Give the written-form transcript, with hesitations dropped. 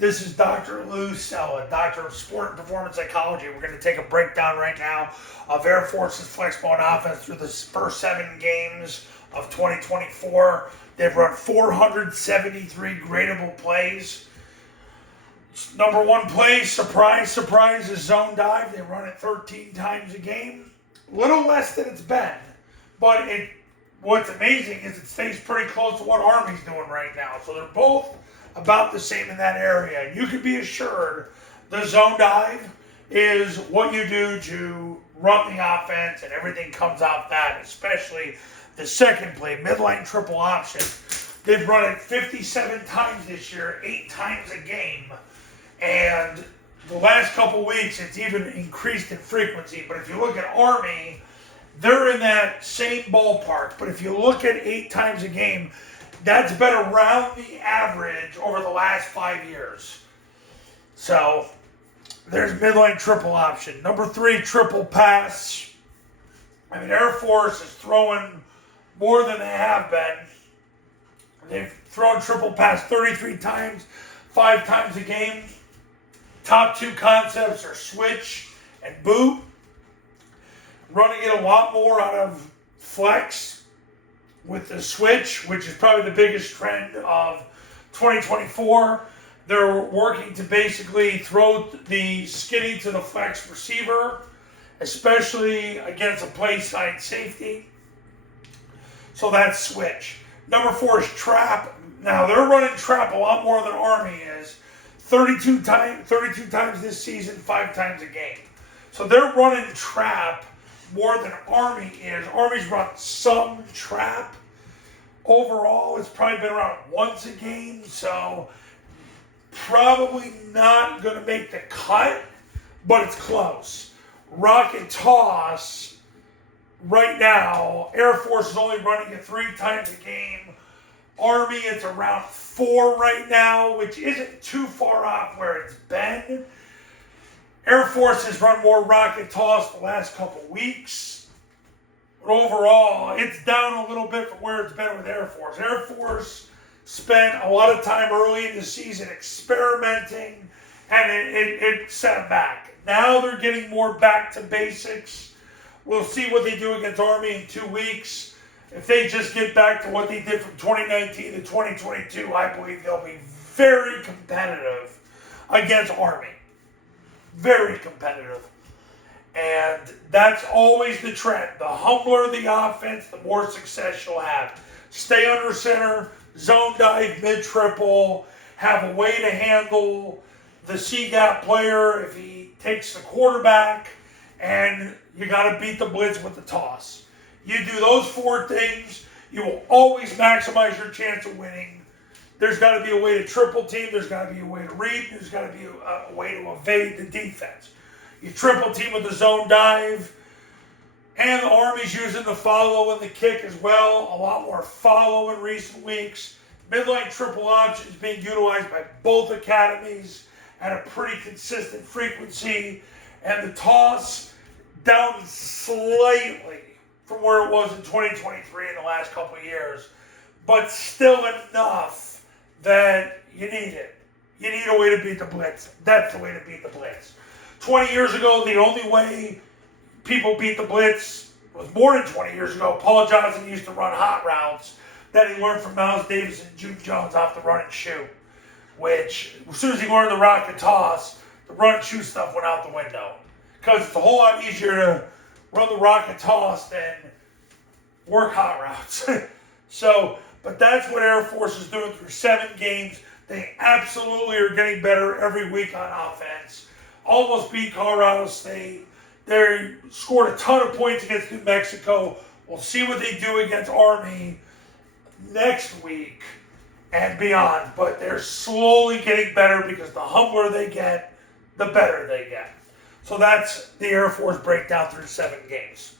This is Dr. Lou Sella, Doctor of Sport and Performance Psychology. We're going to take a breakdown right now of Air Force's Flexbone offense through the first 7 games of 2024. They've run 473 gradable plays. Number 1 play, surprise, surprise, is zone dive. They run it 13 times a game. A little less than it's been, but what's amazing is it stays pretty close to what Army's doing right now. So they're both about the same in that area. And you can be assured the zone dive is what you do to run the offense, and everything comes off that, especially the second play, Midline Triple Option. They've run it 57 times this year, 8 times a game. And the last couple weeks, it's even increased in frequency. But if you look at Army, they're in that same ballpark. But if you look at 8 times a game, that's been around the average over the last 5 years. So there's Midline Triple Option. Number 3, triple pass. I mean, Air Force is throwing more than they have been. They've thrown triple pass 33 times, 5 times a game. Top 2 concepts are switch and boot. Running it a lot more out of flex with the switch, which is probably the biggest trend of 2024. They're working to basically throw the skinny to the flex receiver, especially against a play side safety. So that's switch. Number 4 is trap. Now they're running trap a lot more than Army is. 32 times this season, 5 times a game. So they're running trap more than Army is. Army's run some trap. Overall, it's probably been around once a game, so probably not going to make the cut, but it's close. Rocket toss, right now, Air Force is only running it 3 times a game. Army, it's around 4 right now, which isn't too far off where it's been. Air Force has run more rocket toss the last couple weeks. But overall, it's down a little bit from where it's been with Air Force. Air Force spent a lot of time early in the season experimenting, and it set them back. Now they're getting more back to basics. We'll see what they do against Army in 2 weeks. If they just get back to what they did from 2019 to 2022, I believe they'll be very competitive against Army. Very competitive. And that's always the trend. The humbler the offense, the more success you'll have. Stay under center, zone dive, mid-triple, have a way to handle the C-gap player if he takes the quarterback, and you got to beat the blitz with the toss. You do those 4 things, you will always maximize your chance of winning. There's got to be a way to triple team. There's got to be a way to read. There's got to be a way to evade the defense. You triple team with the zone dive. And the Army's using the follow and the kick as well. A lot more follow in recent weeks. Midline Triple Option is being utilized by both academies at a pretty consistent frequency. And the toss down slightly from where it was in 2023 in the last couple of years. But still enough that you need it. You need a way to beat the blitz. That's the way to beat the blitz. 20 years ago, the only way people beat the blitz was more than 20 years ago. Paul Johnson used to run hot routes that he learned from Miles Davis and Jude Jones off the run and shoot, which as soon as he learned the rocket toss, the run and shoot stuff went out the window. Because it's a whole lot easier to run the rocket toss than work hot routes. But that's what Air Force is doing through 7 games. They absolutely are getting better every week on offense. Almost beat Colorado State. They scored a ton of points against New Mexico. We'll see what they do against Army next week and beyond. But they're slowly getting better because the humbler they get, the better they get. So that's the Air Force breakdown through 7 games.